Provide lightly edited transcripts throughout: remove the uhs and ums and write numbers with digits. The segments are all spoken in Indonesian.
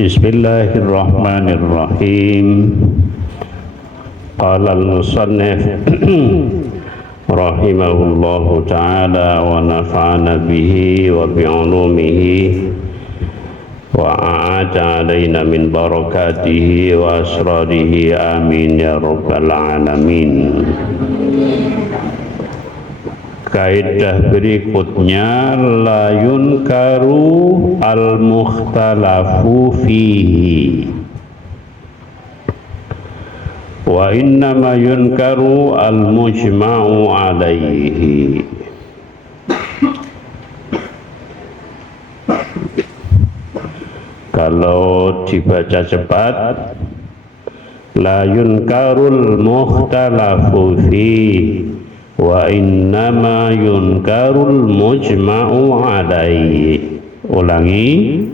Bismillahirrahmanirrahim. Qala al-musannif rahimahullahu ta'ala wa nafa'ana bihi wa bi'ulumihi wa a'ada alaina min barakatihi wa asrarihi amin ya rabbal alamin. Kaidah berikutnya, la yunkaru al-mukhtalafu fihi wa innama yunkaru al-mujma'u alaihi. Kalau dibaca cepat, la yunkarul mukhtalafu fihi wa innama yunkarul mujma'u alaihi. Ulangi,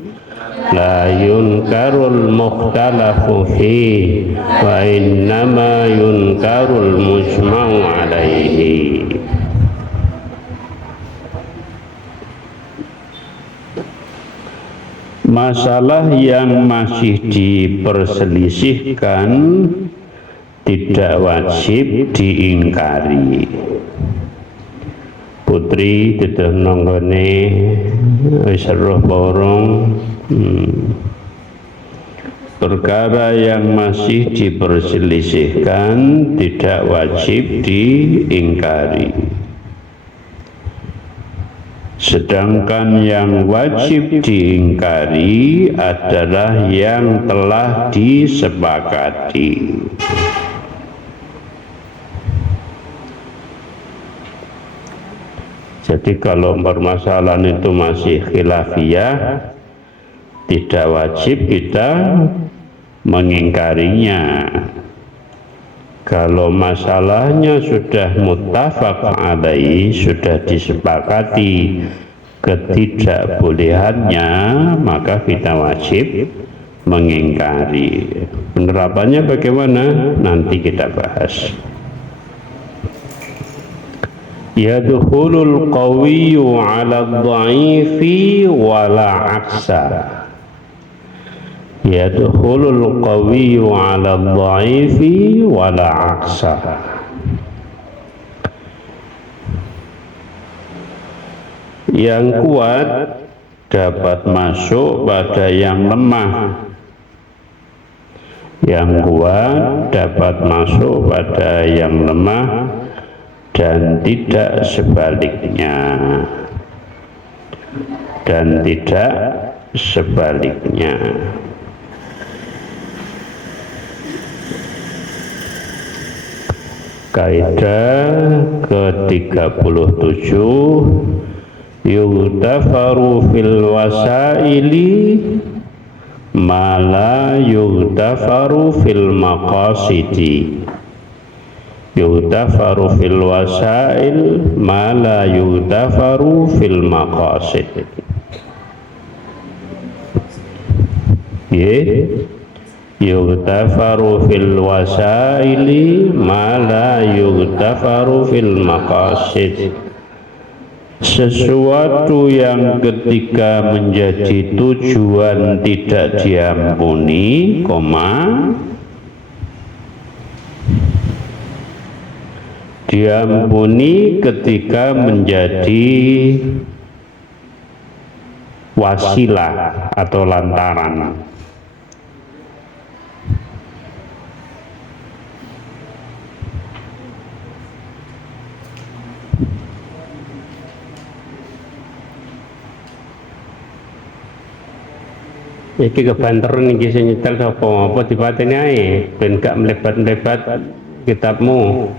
la yunkarul mukhtalafu fihi wa innama yunkarul mujma'u alaihi. Masalah yang masih diperselisihkan tidak wajib diingkari. Putri tidak nonggone wis roh borong. Perkara yang masih diperselisihkan tidak wajib diingkari. Sedangkan yang wajib diingkari adalah yang telah disepakati. Jadi kalau permasalahan itu masih khilafiyah, tidak wajib kita mengingkarinya. Kalau masalahnya sudah muttafaq alaihi, sudah disepakati ketidakbolehannya, maka kita wajib mengingkari. Penerapannya bagaimana? Nanti kita bahas. Yadkhulul qawiyyu 'ala ad-dha'ifi wa la 'aksa. Yadkhulul qawiyyu 'ala ad-dha'ifi wa la 'aksa. Yang kuat dapat masuk pada yang lemah. Yang kuat dapat masuk pada yang lemah dan tidak sebaliknya, dan tidak sebaliknya. Kaidah ke-37, yughtafaru fil wasaili ma la yughtafaru fil maqasidi. Yughtafaru fil wasail ma la yughtafaru fil maqasid. Yughtafaru fil wasaili ma la yughtafaru fil maqasid. Sesuatu yang ketika menjadi tujuan tidak diampuni, diampuni ketika menjadi wasilah atau lantaran. Iki kebanteran iki sing nyetel sapa apa dipateni ae ben gak melebat-melebat kitabmu.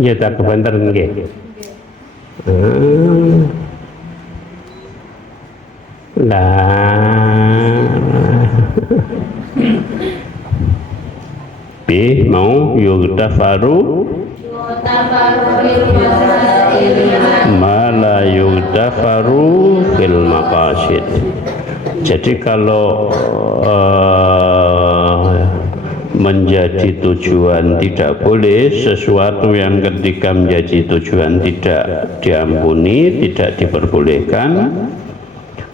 Ya tak kebanteran nggih. Mau yughtafaru ma la yughtafaru fil maqasid. Jadi kalau menjadi tujuan tidak boleh, sesuatu yang ketika menjadi tujuan tidak diampuni, tidak diperbolehkan,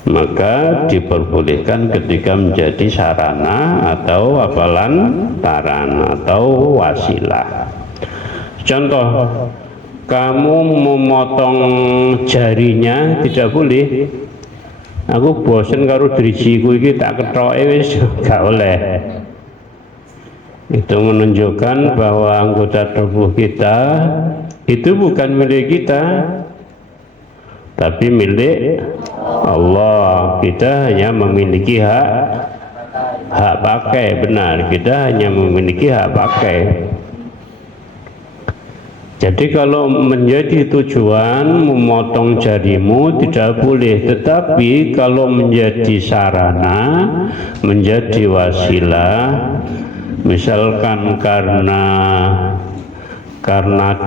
maka diperbolehkan ketika menjadi sarana atau lantaran atau wasilah. Contoh, kamu memotong jarinya tidak boleh. Aku bosen karo drisiku iki tak kethoke wis gak oleh. Itu menunjukkan bahwa anggota tubuh kita itu bukan milik kita, tapi milik Allah. Kita hanya memiliki hak pakai, benar, kita hanya memiliki hak pakai. Jadi kalau menjadi tujuan memotong jarimu tidak boleh, tetapi kalau menjadi sarana, menjadi wasilah, misalkan karena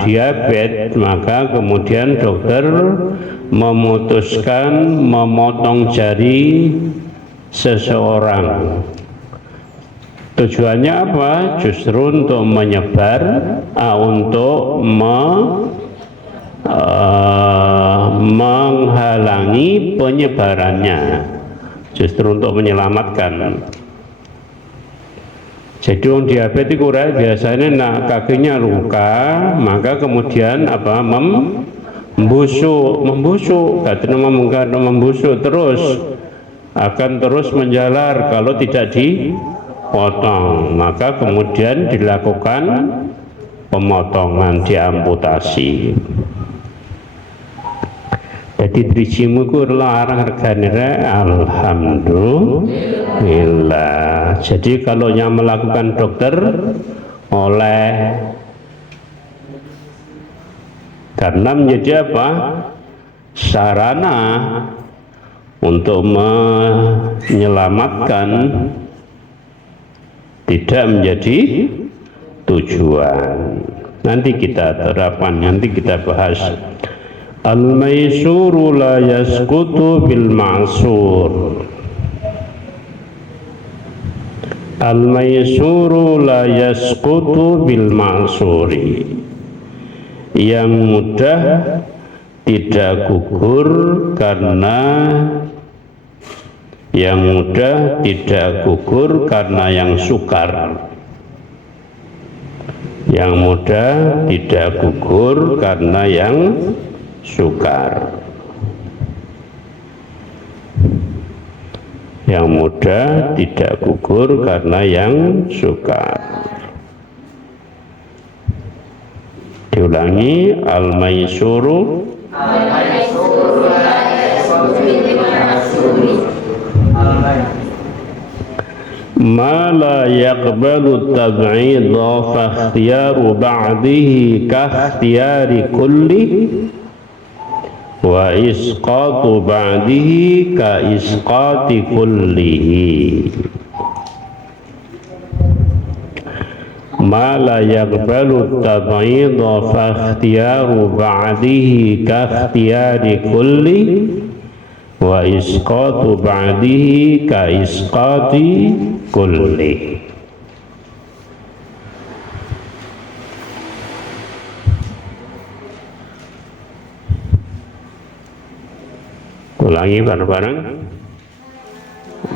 diabetes, maka kemudian dokter memutuskan memotong jari seseorang. Tujuannya apa? Justru untuk menyebar, untuk menghalangi penyebarannya, justru untuk menyelamatkan. Jadi orang diabetes biasanya kakinya luka, maka kemudian membusuk, katanya membusuk terus, akan terus menjalar kalau tidak dipotong, maka kemudian dilakukan pemotongan, diamputasi. Jadi drisimu ku larang regane, alhamdulillah. Jadi kalau yang melakukan dokter oleh, karena menjadi apa? Sarana untuk menyelamatkan, tidak menjadi tujuan. Nanti kita terapkan, nanti kita bahas. Al-maisuru la yasqutu bil ma'sur. Al-maisuru la yasqutu bil ma'suri. Yang mudah tidak gugur karena yang sukar. Yang mudah tidak gugur karena yang sukar. Yang mudah tidak gugur karena yang sukar. Diulangi, al-maisuru ma la yaqbalu tab'idha fa ikhtiyaru ba'dihi ka ikhtiyari kulli wa isqatu ba'dihi ka isqati kullihi. Ma la yaqbalu tab'idha fa ikhtiyaru ba'dihi ka ikhtiyari kulli wa isqatu ba'dihi ka isqati kulli. Ulangi bareng-bareng.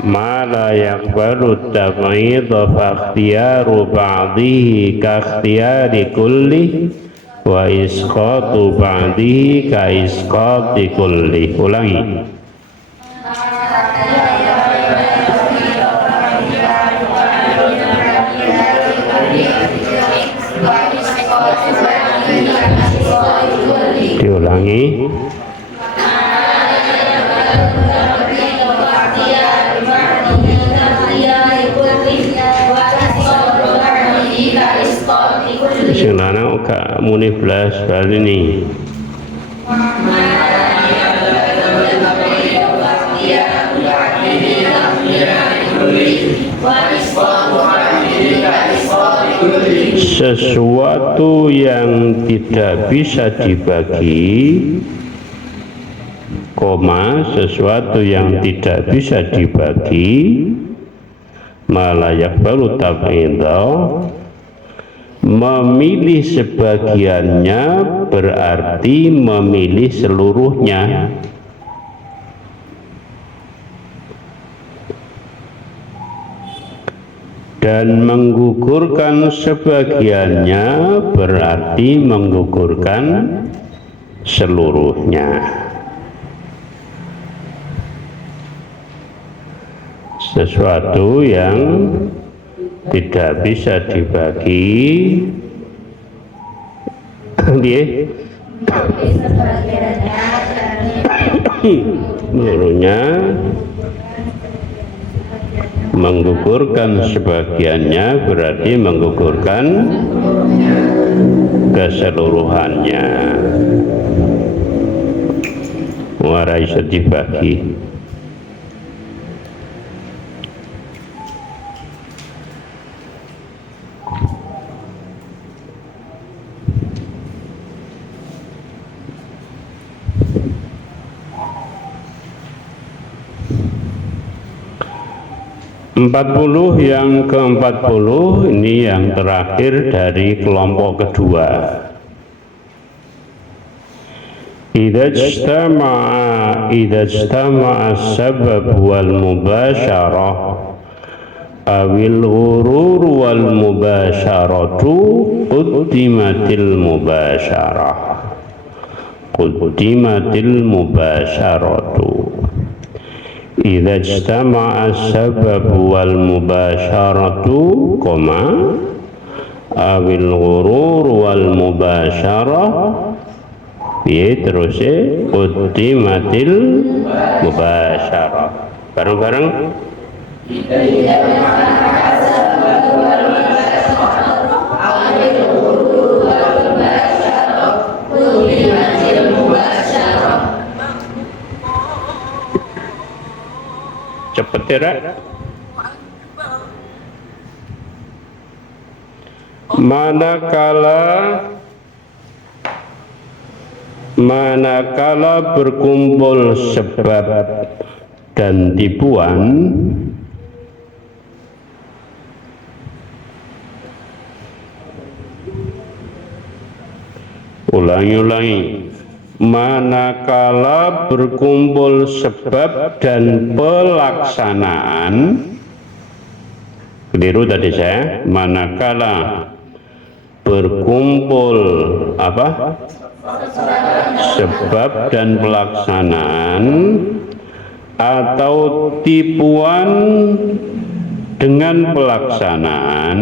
Ma la yaqbalu tab'idha fa ikhtiyaru ba'dihi ka ikhtiyari kulli wa isqatu ba'dihi ka isqati kulli. Ulangi. Diulangi. Sebenarnya enggak muni belas kali ini. Sesuatu yang tidak bisa dibagi, sesuatu yang tidak bisa dibagi ma la yaqbalu tab'idha, memilih sebagiannya berarti memilih seluruhnya. Dan menggugurkan sebagiannya berarti menggugurkan seluruhnya. Sesuatu yang tidak bisa dibagi seluruhnya, menggugurkan sebagiannya berarti menggugurkan keseluruhannya. Warai dibagi. Yang ke-40 ini yang terakhir dari kelompok kedua. Idza ijtama'a as-sabab wal mubasyarah awil ghurur wal mubasyaratu quddimatil mubasyaratu. Idza ijtama'a as-sabab wal mubasyaratu, awil ghurur wal mubasyarah, terus quddimatil mubasyarah. Bareng-bareng. Cepet ya. Manakala berkumpul sebab dan tipuan, ulangi. Manakala berkumpul sebab dan pelaksanaan, keliru tadi saya, manakala berkumpul sebab dan pelaksanaan atau tipuan dengan pelaksanaan,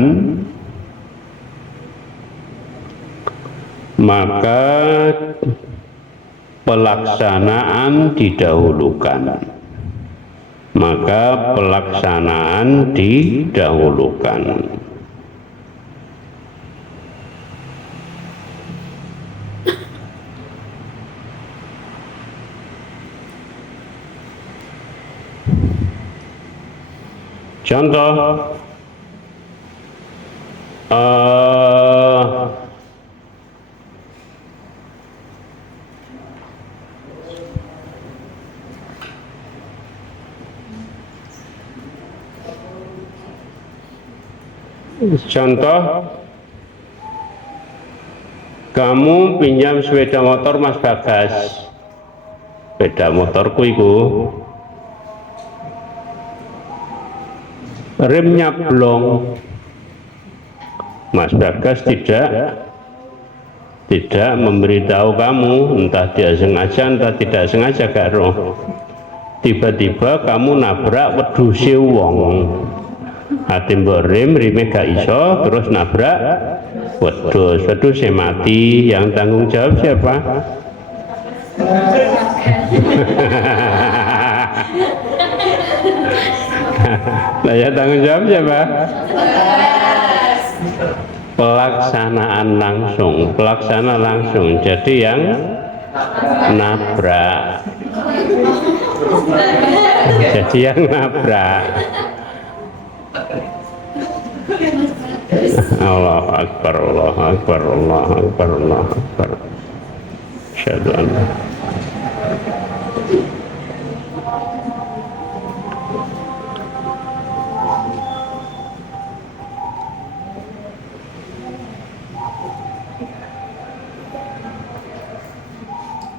maka pelaksanaan didahulukan. Contoh, kamu pinjam sepeda motor Mas Bagas. Sepeda motorku itu remnya blong. Mas Bagas tidak memberitahu kamu, entah dia sengaja entah tidak sengaja, gak roh. Tiba-tiba kamu nabrak wedhuse wong. Ati mbok rime gak iso, terus nabrak wedhus mati. Yang tanggung jawab siapa? Nah, ya tanggung jawab siapa? Pelaksana langsung. Jadi yang nabrak. Allahu Akbar, Allahu Akbar, Allahu Akbar, Allahu Akbar. Asyhadu an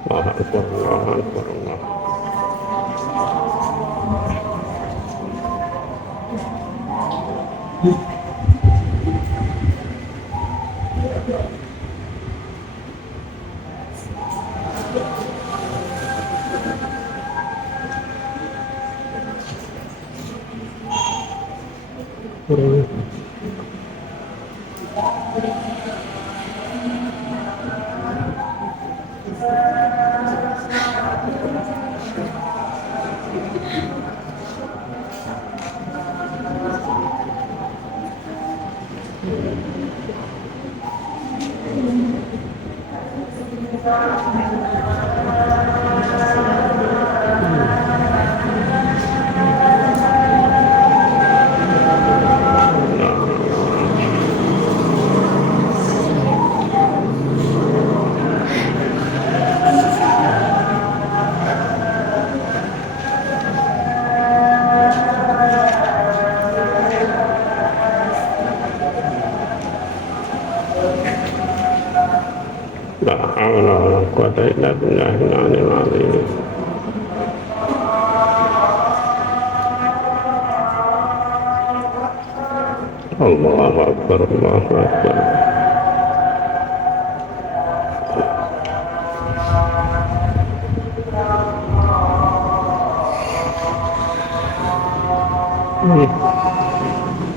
Allahu Akbar, Allahu Akbar, Allah. La haula wala quwwata illa billahil aliyyil azim. Allahu Akbar, Allahu Akbar.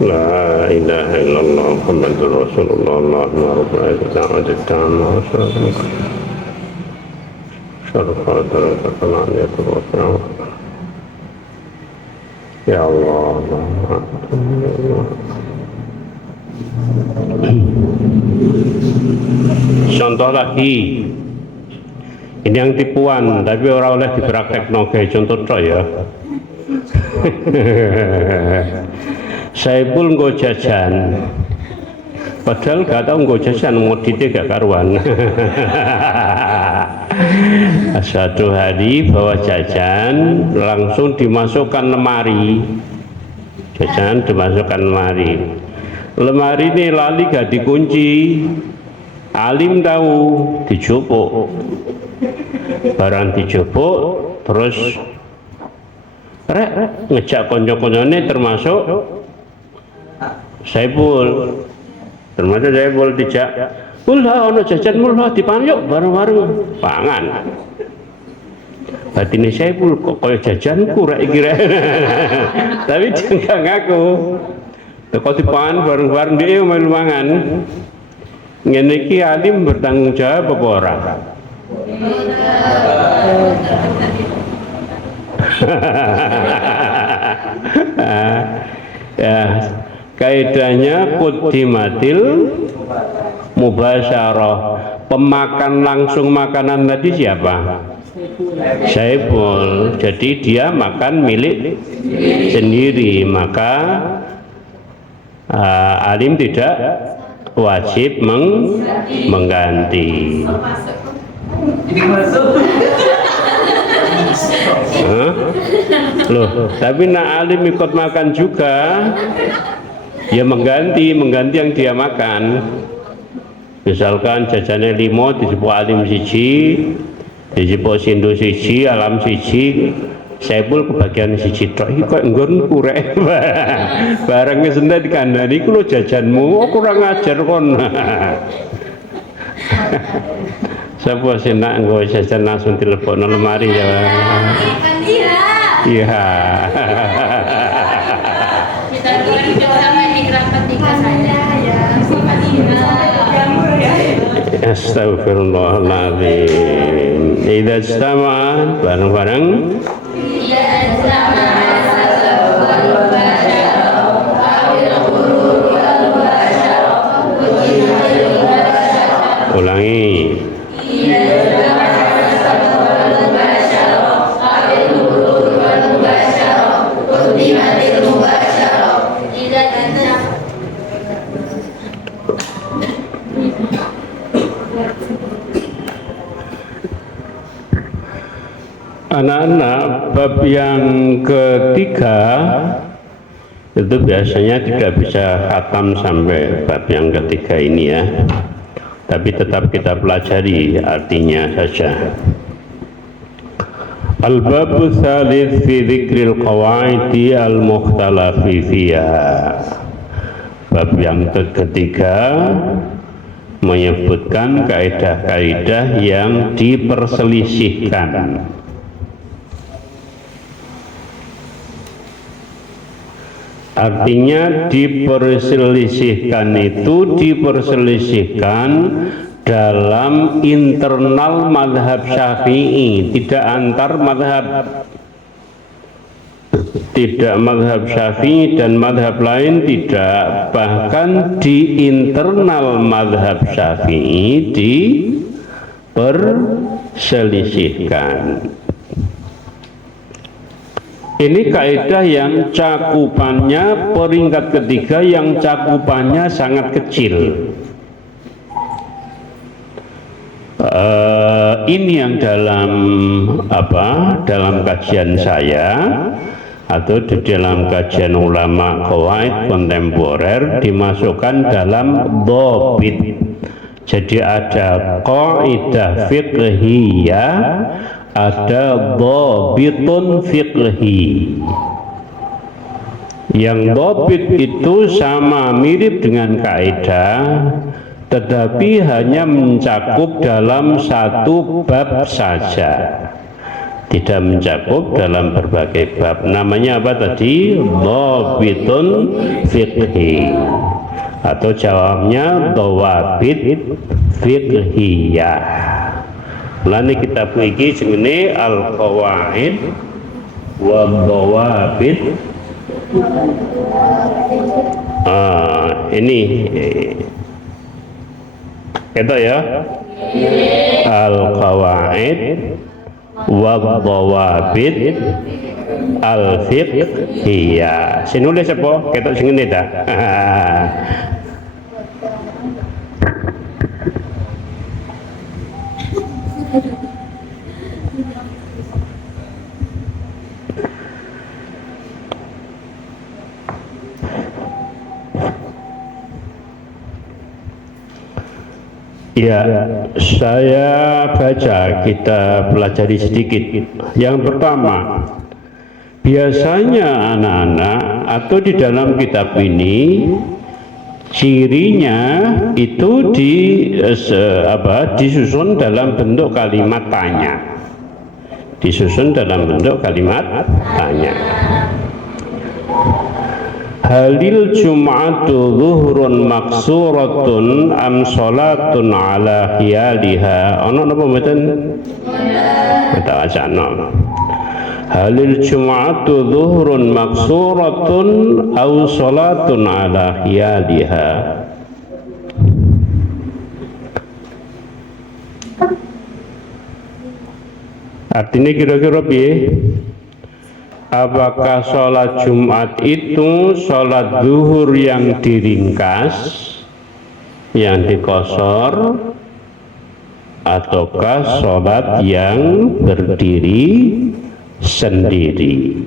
La ilaha illallah Muhammadur Rasulullah. Allahumma rabbana da'wati tamma wa salatu syarafatan takananiyatul wassalam. Ya Allah, contoh lagi, ini yang tipuan tapi orang oleh dipraktekno kayak contoh tok ya. Saya pun nggo jajan, padahal gak tau nggo jajan, modite gak karuan. Satu hari bawa jajan langsung dimasukkan lemari, jajan dimasukkan lemari. Lemari ini lali gak dikunci, alim tahu dijupuk, barang dijupuk terus ngejak konco-koncone termasuk Saipul, termasuk Saipul dijak, mulha ono jajan mulha dipangan yuk bareng-bareng pangan. Batine Saipul kok kaya jajanku rek iki rek. Tapi jangan ngaku. Teko dipangan bareng-bareng dhewe melu mangan. Ngene iki alim bertanggung jawab apa ora? Ya, kaidahnya quddimatil mubasyarah, pemakan langsung makanan tadi siapa? Saipul. Jadi dia makan milik sendiri, maka alim tidak wajib mengganti. Loh, tapi nak alim ikut makan juga, ya mengganti yang dia makan. Misalkan jajannya 5 disebut alim siji, disebut sindu siji, alam siji, Saipul kebagian siji tok iki kok nggonku rek. Barangnya sendiri dikandani iku lho jajanmu, kurang ajar kon. Sapa sing nak nggo jajan langsung dilebokno lemari ya. Iya. Kita sama di rapat tiga saja ya. Astagfirullahaladzim. Idza istama'at bareng-bareng. Ulangi. Anak-anak, bab yang ketiga itu biasanya tidak bisa khatam sampai bab yang ketiga ini ya, tapi tetap kita pelajari artinya saja. Al-babu tsalits fi dzikril qawaidi al-mukhtalafi fiha. Bab yang ketiga menyebutkan kaidah-kaidah yang diperselisihkan. Artinya diperselisihkan itu diperselisihkan dalam internal mazhab Syafi'i, tidak antar mazhab, tidak mazhab Syafi'i dan mazhab lain tidak, bahkan di internal mazhab Syafi'i diperselisihkan. Ini kaidah yang cakupannya peringkat ketiga, yang cakupannya sangat kecil. Ini yang dalam kajian saya atau di dalam kajian ulama qawaid kontemporer dimasukkan dalam dhabit. Jadi ada qaidah fiqhiyah, ada dhabitun fiqhi. Yang dhabit itu sama mirip dengan kaidah, tetapi hanya mencakup dalam satu bab saja, tidak mencakup dalam berbagai bab. Namanya apa tadi? Dhabitun fiqhi, atau jawabnya dhawabit fiqhiyah. Lani kitab iki jenenge al-qawaid wa dhawabit. Ini itu ya, al-qawaid wa dhawabit al-fiqhiyah. Sinulis apa? Ketok sing ngene ta. Ya, saya baca, kita pelajari sedikit. Yang pertama, biasanya anak-anak atau di dalam kitab ini cirinya itu disusun dalam bentuk kalimat tanya. Disusun dalam bentuk kalimat tanya. Halil jum'atu zuhrun maksuratun am sholatun ala khiyaliha. Ono napa mboten? Kita wacana. Halil jum'atu zuhrun maksuratun au sholatun ala khiyaliha. Artinya kira-kira piye? Apakah sholat Jumat itu sholat zuhur yang diringkas, yang dikosor, ataukah sholat yang berdiri sendiri?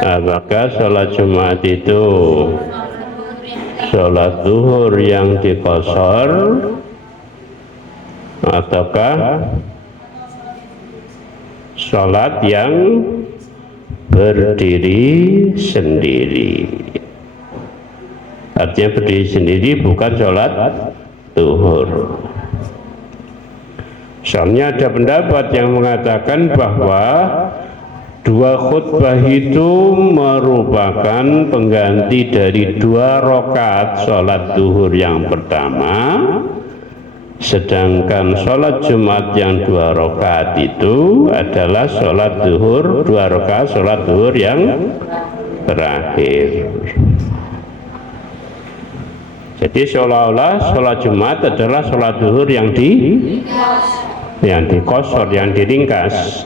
Apakah sholat Jumat itu sholat zuhur yang dikosor, ataukah sholat yang berdiri sendiri? Artinya berdiri sendiri bukan sholat zuhur. Soalnya ada pendapat yang mengatakan bahwa dua khutbah itu merupakan pengganti dari 2 rakaat sholat zuhur yang pertama, sedangkan sholat Jumat yang 2 rakaat itu adalah sholat zuhur 2 rakaat sholat zuhur yang terakhir. Jadi seolah-olah sholat Jumat adalah sholat zuhur yang dikosor, yang diringkas.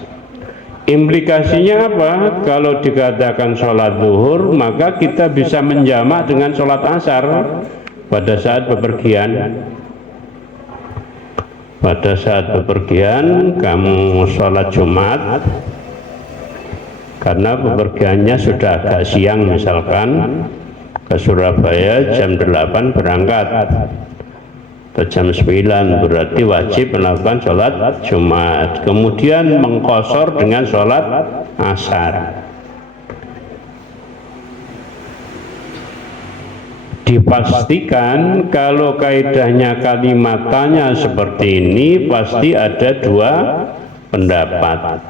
Implikasinya apa? Kalau dikatakan sholat zuhur, maka kita bisa menjamak dengan sholat asar pada saat bepergian. Pada saat bepergian kamu sholat Jumat, karena bepergiannya sudah agak siang, misalkan ke Surabaya jam 8 berangkat, atau jam 9 berarti wajib melakukan sholat Jumat, kemudian mengqashar dengan sholat asar. Dipastikan kalau kaidahnya kalimatanya seperti ini pasti ada dua pendapat,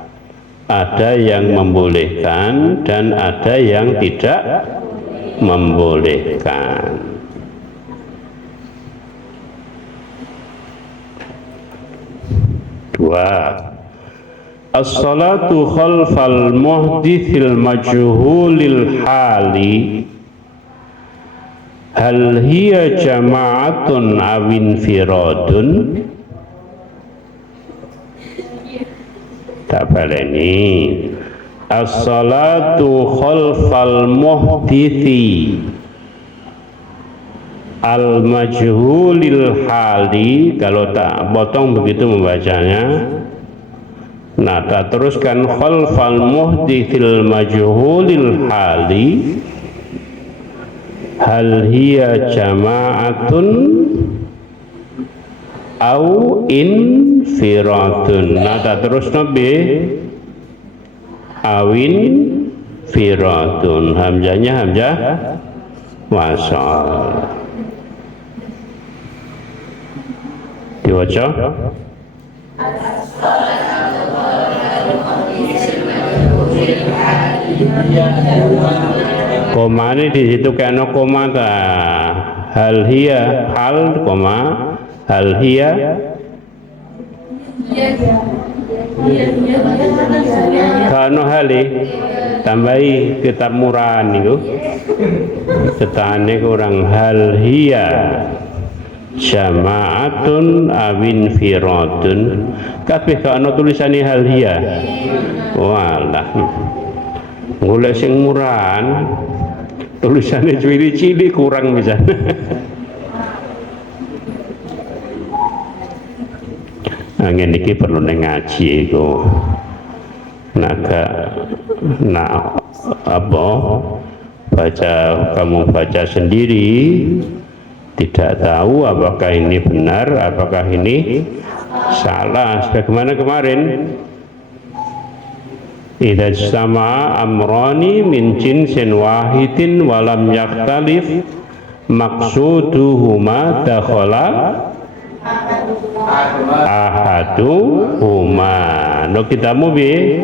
ada yang membolehkan dan ada yang tidak membolehkan. Dua, as-salatu khalfal muhdithil majhulil hali hal hiya jama'atun awin firadun. Tak baleni. As-salatu khalfal muhdithi al majhulil hali, kalau tak potong begitu membacanya. Nah, tak teruskan khalfal muhdithil majhulil hali hal hiya jama'atun au infiratun. Nah, tak terus nabi awin firatun, hamzahnya hamzah wasal. Diwaca koma ini di situ kena koma ta, hal hiya hal koma hal hiya kano hali tambahi kitab murahan itu ketane kurang hal hiya jama'atun awin firatun, kabeh kano tulisane hal hiya. Walah golek sing murahan tulisannya cili-cili kurang misalnya. Angin iki perlu ngaji iku. Nah apa kamu baca sendiri tidak tahu apakah ini benar, apakah ini salah. Sebagaimana kemarin, idza ijtama'a amrani min jinsin wahidin walam yaktalif maqsuduhuma dakhala ahaduhuma. No kita mubi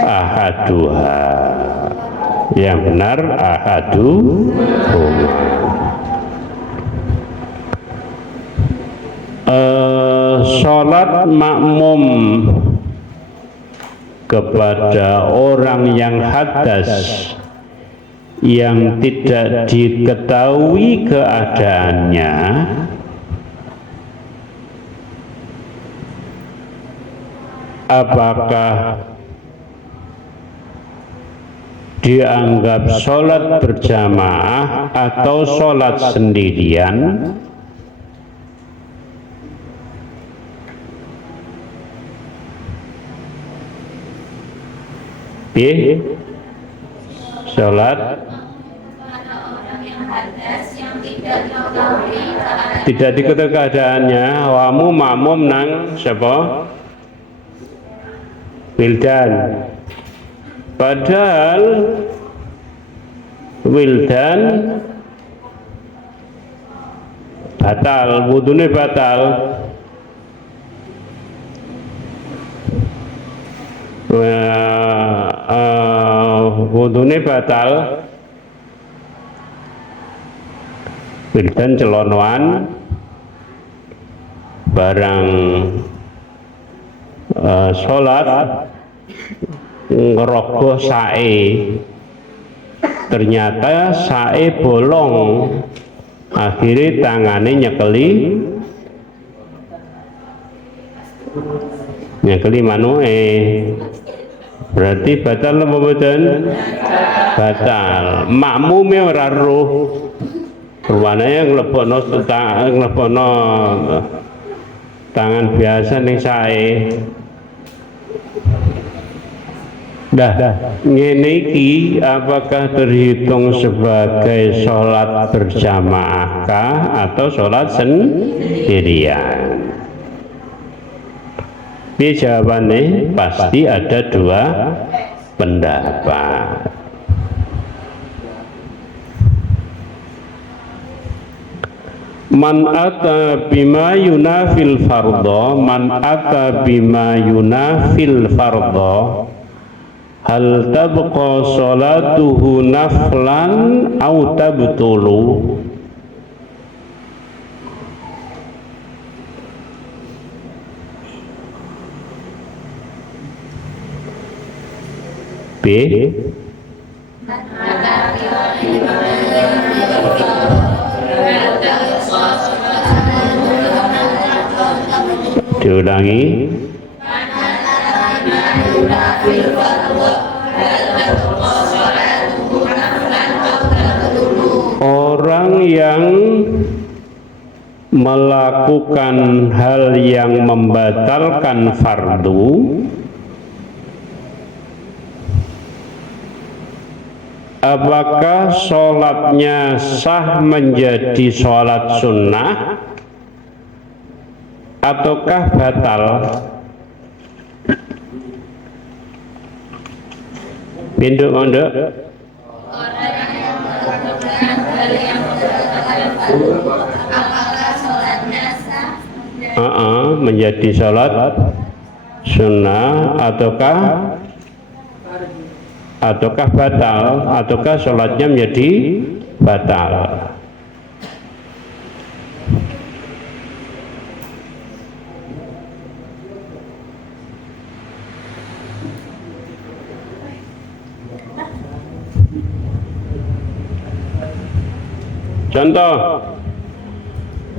ahaduha, yang benar ahaduhuma. Sholat makmum kepada orang yang hadas yang tidak diketahui keadaannya apakah dianggap sholat berjamaah atau sholat sendirian? Sholat tidak diketahui keadaannya, wamu makmum nang siapa? Wildan. Padahal wildan batal, wudhunya batal. Wudhunya batal, wildan celonoan barang sholat ngerogoh sae, ternyata sae bolong, akhirnya tangannya nyekeli manue, berarti batal apa boten? Batal. Makmume ora roh, ruwanane nglebokno tangan biasa ning sae. Nah, ngene iki apakah terhitung sebagai sholat berjamaah kah atau sholat sendirian? Ini jawabannya pasti ada dua pendapat. Man ata bima yunafil fardho, man ata bima yunafil fardho, hal tabqa salatuhu naflan au tabtulu. B. Diulangi. Orang yang melakukan hal yang membatalkan fardu, apakah sholatnya sah menjadi sholat sunnah ataukah batal? Pinduk mondok. Menjadi sholat sunnah ataukah batal, ataukah sholatnya menjadi batal?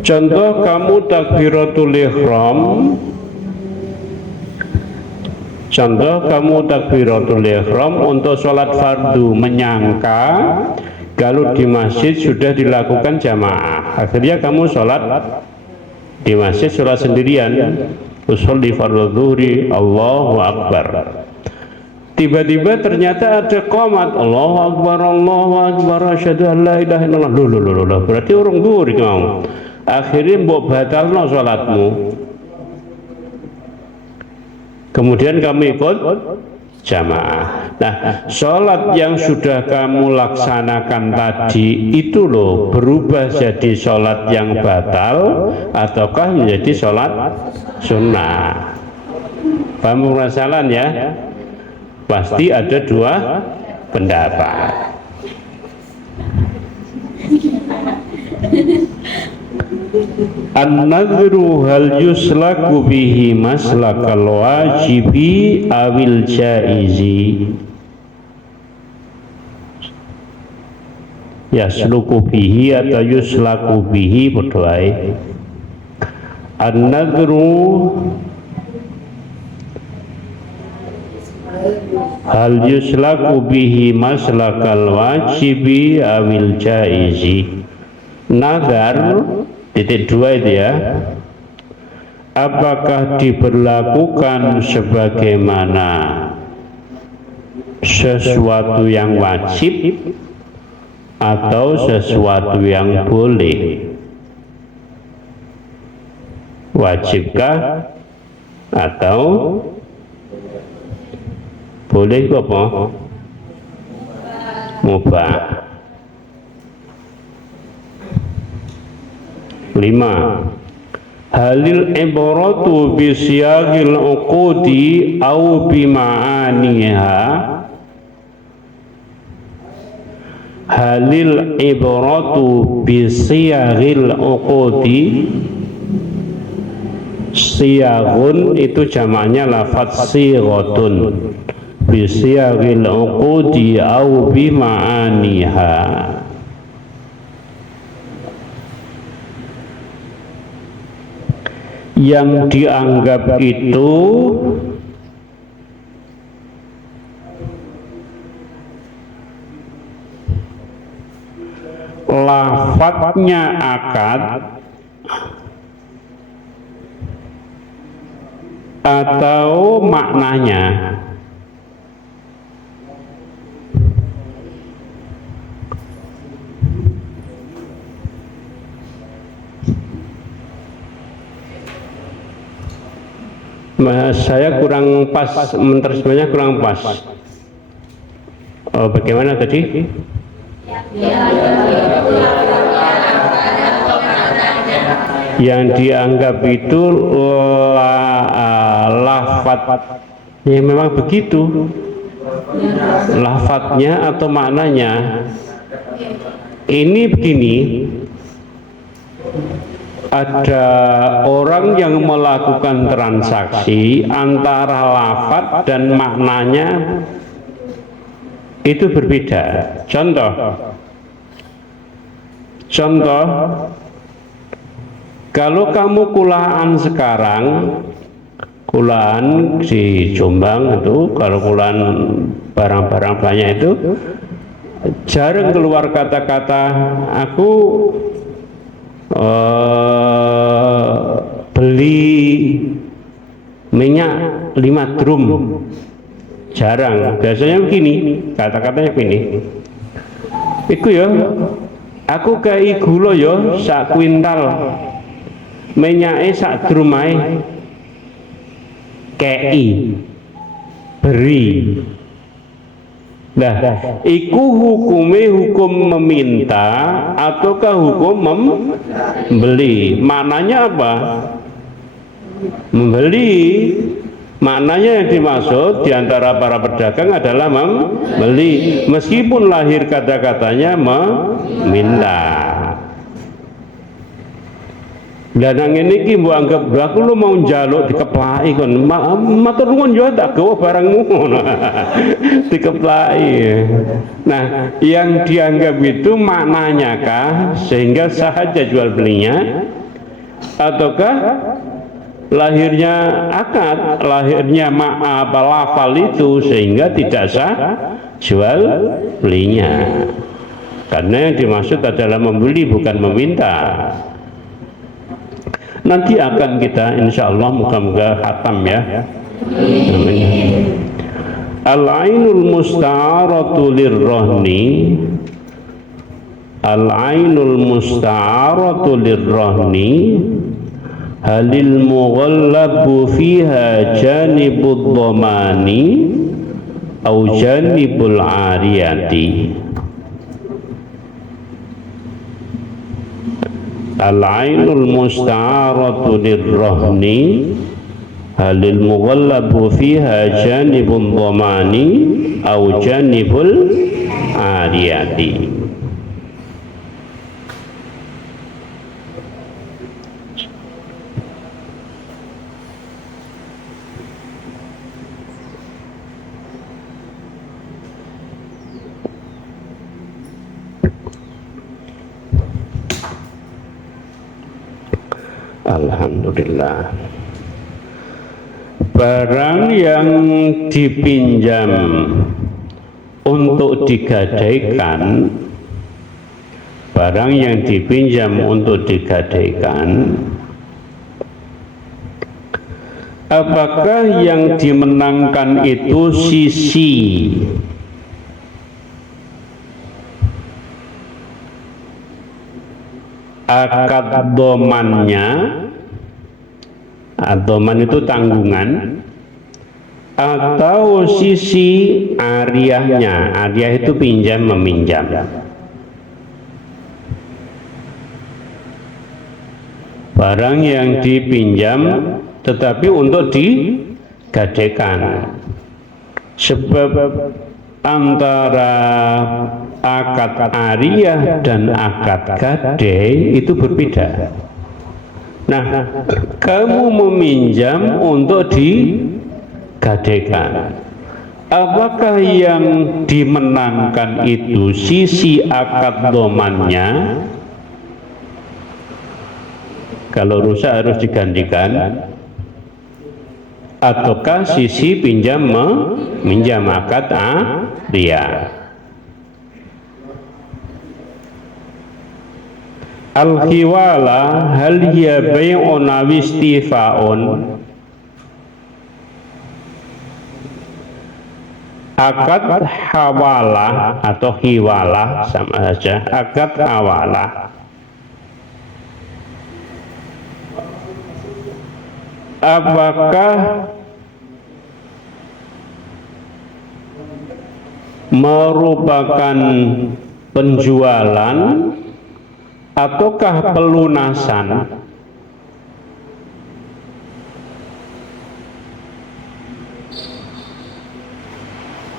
Contoh kamu takbiratul ihram. Contoh kamu takbiratul ihram untuk sholat fardu, menyangka kalau di masjid sudah dilakukan jamaah, akhirnya kamu sholat di masjid, sholat sendirian, usolli fardhu dhuhri, Allahu Akbar. Tiba-tiba ternyata ada qomat, Allahu Akbar, asyhadu an la ilaha illallah. Loh, berarti orang dhuhur kamu. Akhirnya mbok batalno sholatmu. Kemudian kamu ikut jamaah. Nah, sholat yang sudah kamu laksanakan tadi itu loh berubah jadi sholat yang batal ataukah menjadi sholat sunnah. Paham permasalahan ya? Pasti ada dua pendapat. An-nadhru hal yuslaku bihi maslakal wajibi awil jaizi. Yasluku bihi atau yuslaku bihi berdoai. An-nadhru hal yuslaku bihi maslakal wajibi awil jaizi. Nadar titik dua itu ya, apakah diberlakukan sebagaimana sesuatu yang wajib atau sesuatu yang boleh? Wajibkah atau boleh apa? Mubah. 5. Halil ibaratu bisyagil uqudi au bima'aniha. Halil ibaratu bisyagil uqudi. Siyagun itu jamaknya lafaz sighatun. Bisyagil uqudi au bima'aniha. Yang dianggap itu lafadznya akad atau maknanya. Saya kurang pas, menerjemahnya kurang pas. Oh, bagaimana tadi? Yang dianggap itu lafaz, ya memang begitu, lafadznya atau maknanya. Ini begini, ada orang yang melakukan transaksi antara lafaz dan maknanya itu berbeda. Contoh, kalau kamu kulaan sekarang, kulaan di Jombang itu, kalau kulaan barang-barang banyak itu jarang keluar kata-kata aku beli minyak 5 drum, jarang. Biasanya begini, kata-katanya begini, iku ya aku kei gula ya sak kuintal, minyake sak drum ae, kei, beri. Nah, iku hukume hukum meminta ataukah hukum membeli? Maknanya apa? Membeli. Maknanya yang dimaksud diantara para pedagang adalah membeli, meskipun lahir kata-katanya meminta. Dan ini ki mbok anggap aku lu mau njaluk dikeplaki kon. Matur nuwun yo tak gawa barangmu ngono. Dikeplaki. Nah, yang dianggap itu maknanya kah sehingga sahaja jual belinya, ataukah lahirnya akad, lahirnya lafal itu sehingga tidak sah jual belinya. Karena yang dimaksud adalah membeli bukan meminta. Nanti akan kita insya Allah moga-moga khatam ya. Al-ainul musta'aratu lirrahni, al-ainul musta'aratu lirrahni halil mughallabu fiha janibud dhamani au janibul ariyati. Al-ainul musta'aratu lirrahni halil mughallabu fiha janibul dhamani au janibul ariyati. Alhamdulillah. Barang yang dipinjam untuk digadaikan, barang yang dipinjam untuk digadaikan, apakah yang dimenangkan itu sisi akad domannya, doman itu tanggungan, atau sisi ariyahnya? Ariyah itu pinjam meminjam. Barang yang dipinjam tetapi untuk digadaikan, sebab antara akad ariyah dan akad gadai itu berbeda. Nah, kamu meminjam untuk digadaikan, apakah yang dimenangkan itu sisi akad domannya? Kalau rusak harus digantikan, ataukah sisi pinjam meminjam akad ariyah? Al-khiwala hal hiya bai'un aw istifa'un. Akad hawalah atau khiwalah sama saja. Akad hawalah apakah merupakan penjualan ataukah pelunasan?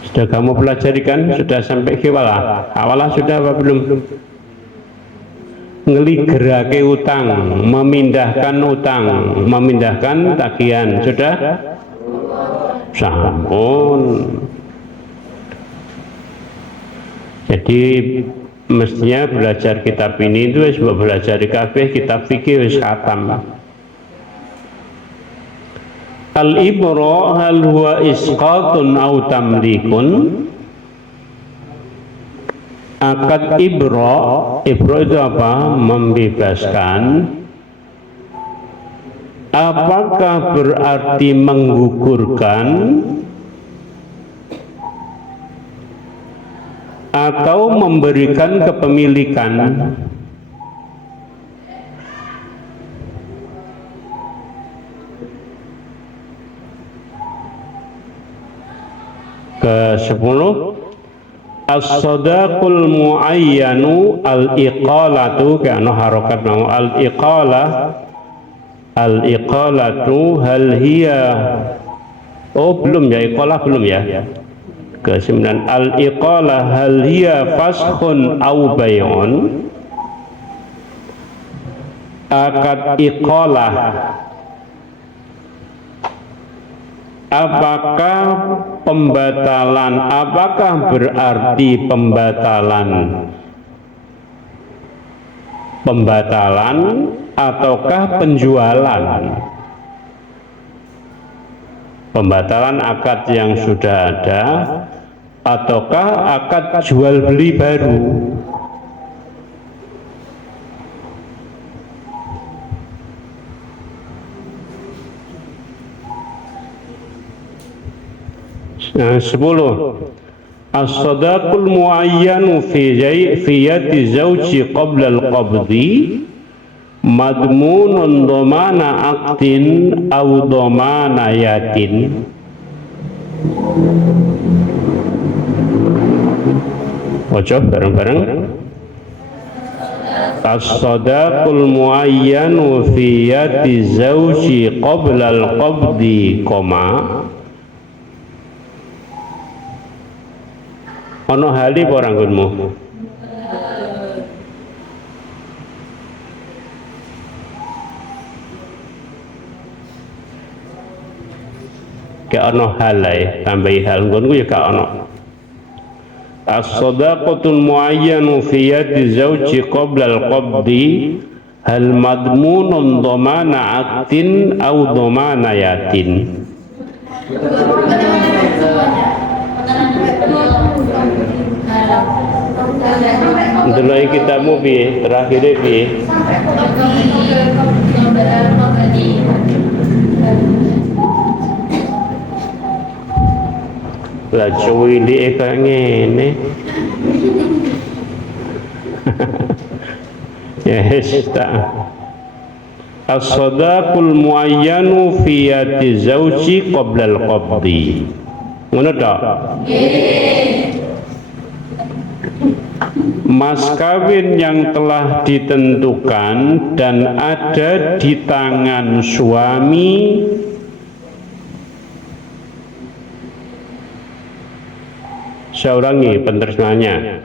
Sudah kamu pelajari kan? Sudah sampai kiwalah? Awalah sudah apa belum? Ngeligerake utang, memindahkan utang, memindahkan tagihan, sudah? Sampun. Jadi mestinya belajar kitab ini itu sebab belajar kabeh kitab fikih wis khatam. Al-ibra hal huwa isqatun au tamlikun. Akad ibra itu apa? Membebaskan. Apakah berarti menggugurkan atau memberikan kepemilikan? Ke-10 as-sadaqul muayyanu al-iqalatu kana harokat mau al-iqalatu hal hiya belum ya, iqalah belum ya. Ke-9 al-iqalah hal hiya faskhun au bay'un. Akad iqalah apakah pembatalan, apakah berarti pembatalan ataukah penjualan? Pembatalan akad yang sudah ada ataukah akad jual beli baru? Nah, 10 as-sadaqul muayyanu fi yadi zawji qabla al-qabdi madmunun dhamana aqtin aw dhamana yatin. Ojo bareng-bareng. As-sadaqul muayyanu fi yadi zawji qabla al-qabdi ono hali apa ranggunmu? Gak ono halai, tambahi hal nggonku ya gak ono. As-sadaqatul muayyanu fi yadi zawji qabla al-qabdi hal madmunun dhamana aqtin aw dhamana yatin. Delok kitabmu piye? Terakhir piye? Lah cuwili kaya ngene. Yes, tak. As-sadaqul muayyanu fi yadi zawji qabla al-qabdi. Ngono tok? Mas kawin yang telah ditentukan dan ada di tangan suami saya ulangi penerjemahannya.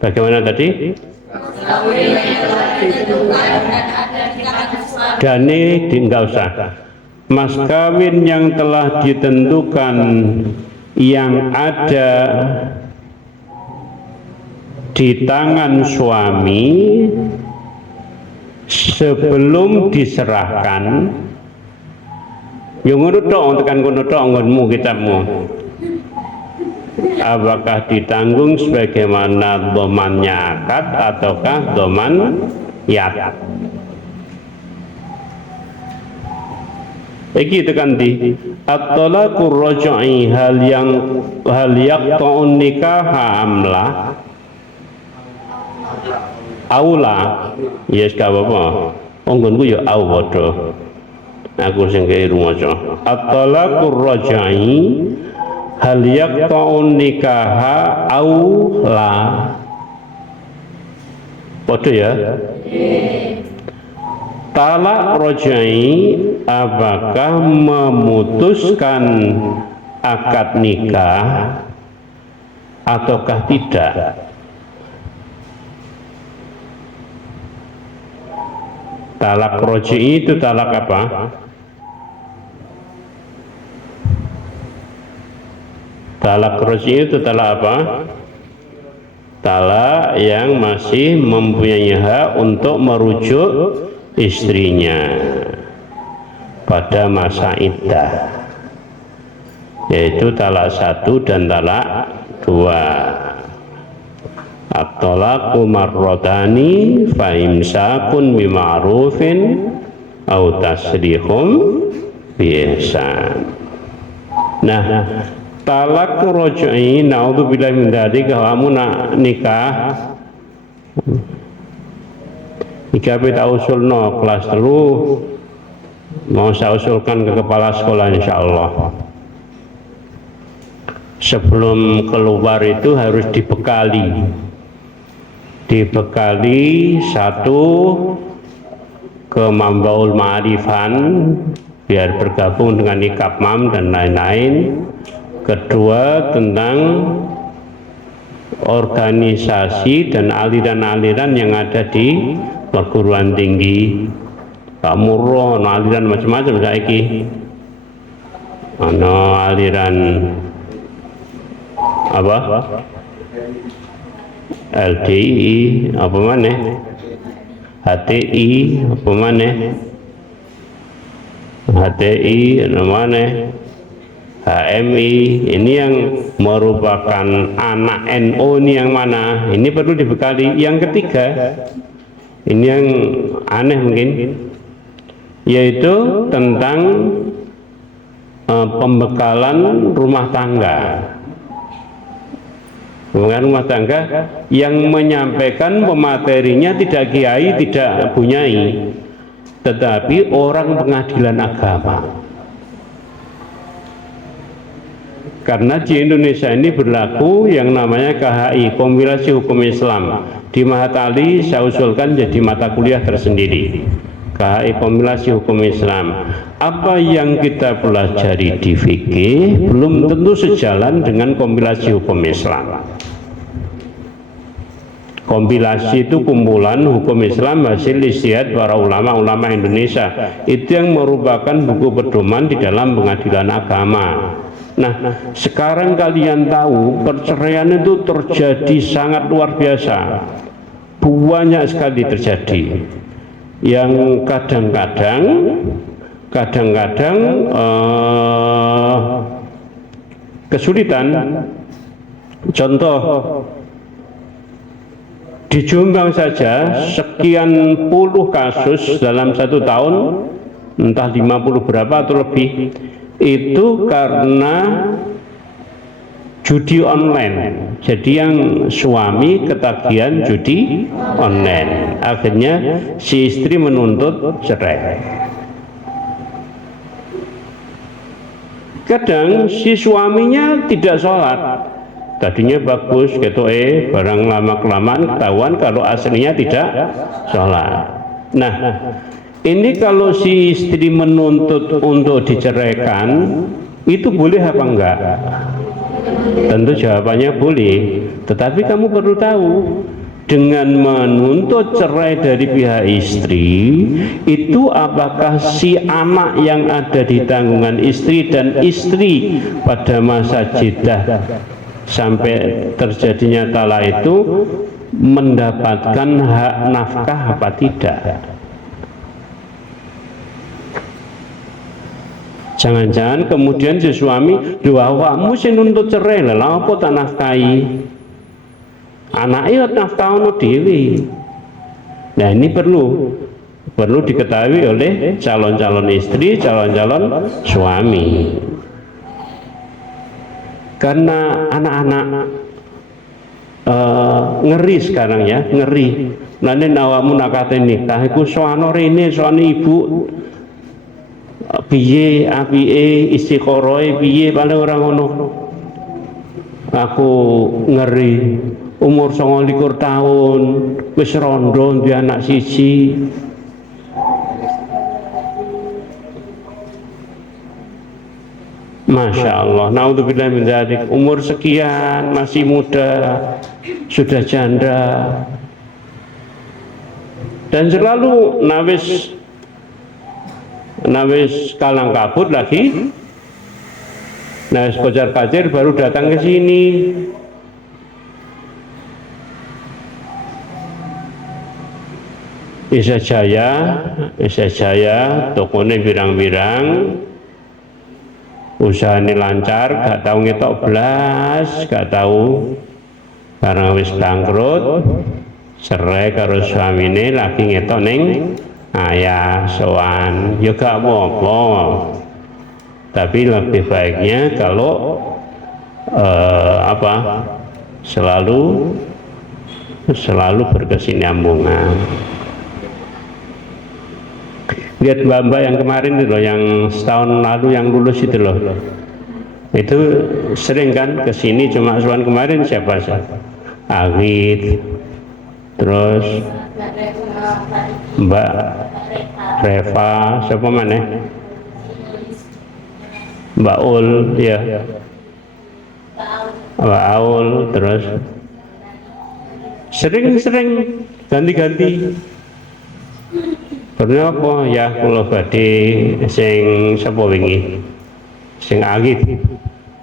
Bagaimana tadi? Dani enggak usah. Mas kawin yang telah ditentukan yang ada di tangan suami sebelum diserahkan. Yang ngono tok tekan kono tok nggonmu kitabmu. Apakah ditanggung sebagaimana dhamannya akad ataukah dhaman yat? Iki tekan di at-talaqur raj'i hal yaqta'un nikaha amla aula. Yes, gak apa-apa. Onggonku ya au padha. Aku sing keliru maca. At-talaqur raj'i hal yaqta'un nikaha au la. Padha ya? Talak raj'i apakah memutuskan akad nikah ataukah tidak? Talak raj'i itu talak apa? Talak raj'i itu talak apa? Talak yang masih mempunyai hak untuk merujuk istrinya pada masa iddah, yaitu talak 1 dan talak 2. At-talaqu marratani fa imsakun bima'rufin au tasrihum bi ihsan. Nah, talak raj'i naudzubillah min dzalik, kamu nak nikah jika kita usulno kelas 3 mau saya usulkan ke kepala sekolah insyaallah. Sebelum keluar itu harus dibekali satu kemambaul ma'rifan biar bergabung dengan nikapmam dan lain-lain. Kedua, tentang organisasi dan aliran-aliran yang ada di perguruan tinggi. Kamu roh aliran macam-macam saiki. Ana aliran apa? LDI apa maneh? HTI apa maneh? HTI apa maneh? HMI, ini yang merupakan anak NU ini yang mana? Ini perlu dibekali. Yang ketiga, ini yang aneh mungkin, yaitu tentang pembekalan rumah tangga. Pembekalan rumah tangga yang menyampaikan pematerinya tidak kiai, tidak bunyai, tetapi orang pengadilan agama. Karena di Indonesia ini berlaku yang namanya KHI, Kompilasi Hukum Islam. Di Mahat Ali saya usulkan jadi mata kuliah tersendiri. KHI Kompilasi Hukum Islam. Apa yang kita pelajari di fikih belum tentu sejalan dengan kompilasi hukum Islam. Kompilasi itu kumpulan hukum Islam hasil ijtihad para ulama-ulama Indonesia. Itu yang merupakan buku pedoman di dalam pengadilan agama. Nah, sekarang kalian tahu perceraian itu terjadi sangat luar biasa, banyak sekali terjadi, yang kadang-kadang kesulitan. Contoh, di Jombang saja sekian puluh kasus dalam 1 tahun, entah 50 berapa atau lebih, itu karena judi online. Jadi yang suami ketagihan judi online, akhirnya si istri menuntut cerai. Kadang si suaminya tidak sholat, tadinya bagus gitu, barang lama-kelamaan ketahuan kalau aslinya tidak sholat. Nah, ini kalau si istri menuntut untuk diceraikan, itu boleh apa enggak? Tentu jawabannya boleh. Tetapi kamu perlu tahu, dengan menuntut cerai dari pihak istri, itu apakah si anak yang ada di tanggungan istri dan istri pada masa jiddah sampai terjadinya talak itu mendapatkan hak nafkah apa tidak? Jangan-jangan kemudian si suami, "Lho awakmu sing nuntut cerai, lha apa tak nafkahi? Anake nafkahno dhewe." Nah, ini perlu diketahui oleh calon-calon istri, calon-calon suami. Karena anak-anak ngeri sekarang ya, ngeri. Nanti awakmu nak kate nikah iku soano rene, soane ibu piye apike istiqorohe piye paling ora ngono. Aku ngeri umur 29 tahun wis rondo duwe anak siji. Masya Allah, naudzubillah min dzalik, umur sekian masih muda sudah janda dan selalu nawis kalang kabut lagi, nawis kocar kacir baru datang ke sini. Isa Jaya tokonya birang-birang, usaha ini lancar, gak tahu ngetok belas, gak tahu karena wis bangkrut, cerai karo suamine lagi ngetok ning ayah sowan, ya gak apa-apa, tapi lebih baiknya kalau selalu berkesinambungan. Lihat mbak-mbak yang kemarin itu loh, yang setahun lalu yang lulus itu loh, itu sering kan kesini, cuma soal kemarin siapa sih? Agit, terus Mbak Reva, siapa mana? Mbak Ul, ya, Mbak Aul, terus sering ganti-ganti. Karena apa ya, kula badhe sing sapa wingi sing Agit,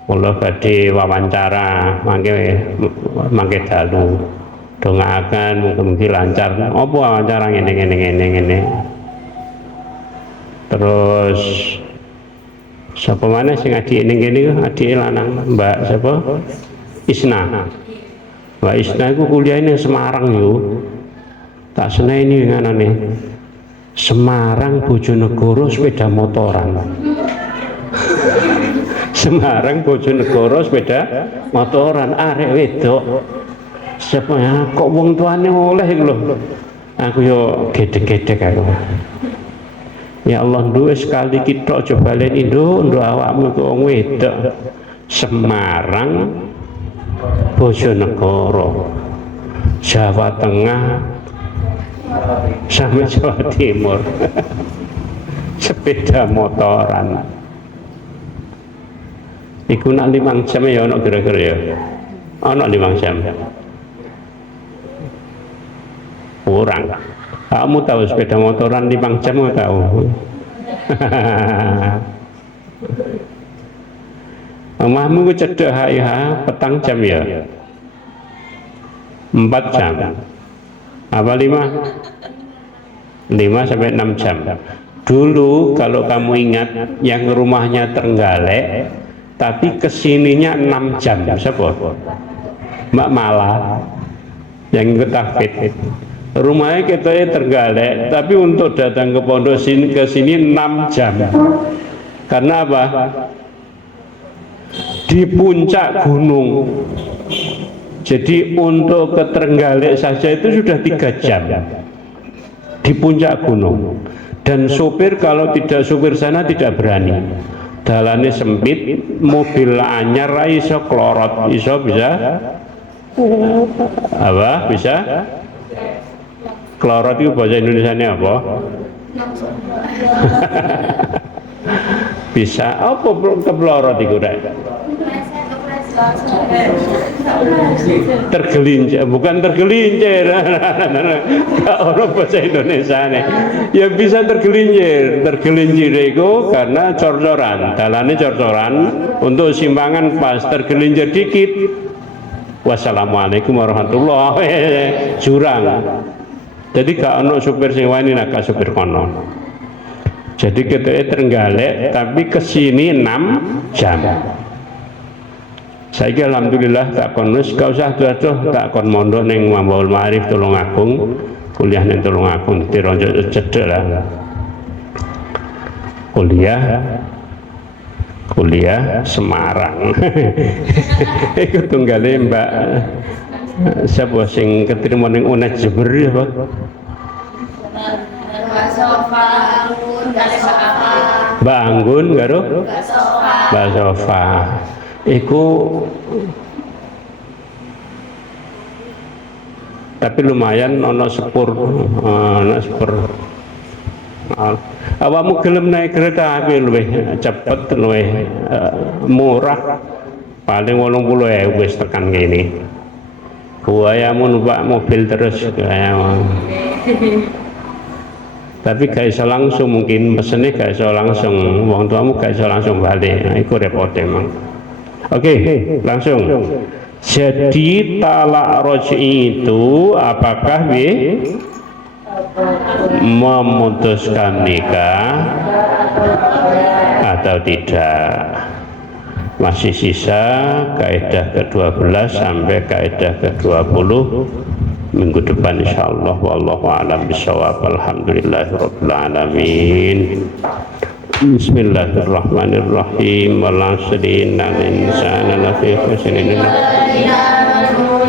kula badhe wawancara mangke dalu dongaaken mugi lancar. Apa wawancara ngene. Terus sapa maneh sing adik ning kene, adik lanang Mbak sapa? Isna. Mbak Isna iku kuliah ning Semarang yo. Tak seneni nganane. Semarang Bojonegoro sepeda motoran. Semarang Bojonegoro sepeda motoran, arek wedok. Siapa kok wong tuane oleh iku lho. Aku yo gedhe-gedhe aku. Ya Allah, duwe sekali kita coba baleni nduk awakmu kok wong wedok. Semarang Bojonegoro, Jawa Tengah sampai Jawa Timur sepeda motoran iku nak 5 jam ya ono kira-kira ya, ono 5 jam kurang. Kamu tahu sepeda motoran 5 jam nggak tahu? Omahmu cedek petang jam ya, 4 jam apa 5 sampai 6 jam. Dulu kalau kamu ingat yang rumahnya Trenggalek tapi kesininya 6 jam, siapa? Mbak Mala yang ikut tahfidz. Rumahnya kita Trenggalek tapi untuk datang ke pondok ke sini 6 jam. Karena apa? Di puncak gunung. Jadi untuk ke Trenggalek saja itu sudah 3 jam di puncak gunung. Dan sopir kalau tidak sopir sana tidak berani. Dalannya sempit, mobil anyar iso klorot, iso bisa apa? Bisa klorot itu bahasa Indonesianya apa? Bisa apa keplorot itu rek? Tergelincir, bukan tergelincir. Orang bahasa Indonesia nih ya bisa tergelincir itu karena cor-coran, dalannya cor-coran untuk simpangan pas tergelincir dikit. Wassalamualaikum warahmatullahi jurang. Jadi gak ono supir sing wani nak supir kono. Jadi kita Trenggalek tapi kesini 6 jam. Saya alhamdulillah tak konus, gak usah tuh tak kon mondok neng Mambaul Ma'arif Tulungagung, kuliah neng Tulungagung, dironjok cedek lah. Kuliah Semarang. Ikut tunggale Mbak siapa sing keterima neng UNED Jember apa? Mbak Anggun karo Mbak Sofa. Iku tapi lumayan ono sepur. Awakmu gelem naik kereta api luwih cepet, luwih murah. Paling 80.000 wis tekan kene. Kuwayamu numpak mobil terus kayamu. Tapi gak iso langsung, mungkin pesene gak iso langsung, wong tuamu gak iso langsung balik. Nah, iku repot emang. Oke, langsung. Jadi talak roj'i itu apakah memutuskan nikah atau tidak? Masih sisa kaidah ke-12 sampai kaidah ke-20 minggu depan insyaallah. Wallahu a'lam bishawab. Alhamdulillahirabbil alamin. Bismillahirrahmanirrahim. Wal 'asri innal insana lafi khusrin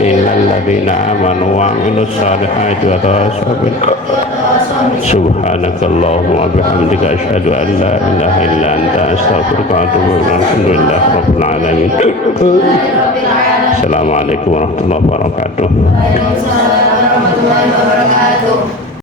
illal ladzina amanu wa 'amilus solihati wa tawassaw bil Subhanakallahumma wa bihamdika asyhadu an la ilaha illa anta astaghfiruka wa atubu ilaik. Alhamdulillahirabbil alamin. Assalamualaikum warahmatullahi wabarakatuh. Waalaikumsalam warahmatullahi wabarakatuh.